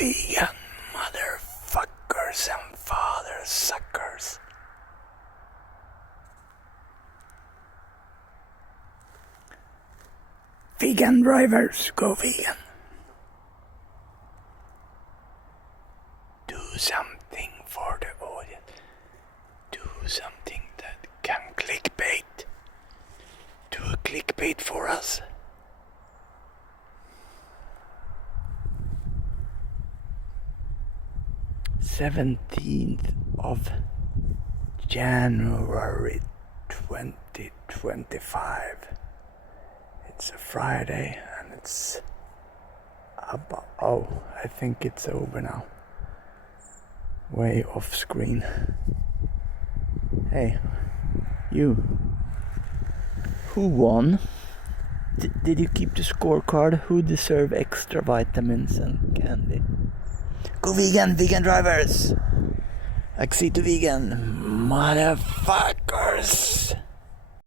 Vegan motherfuckers and father suckers. Vegan drivers, go vegan. Do something for the audience. Do something that can clickbait. Do a clickbait for us. January 17th, 2025. It's a Friday and it's about, I think it's over now. Way off screen. Hey, you. Who won? Did you keep the scorecard? Who deserve extra vitamins and candy? Go vegan, vegan drivers! Accede'To vegan, motherfuckers!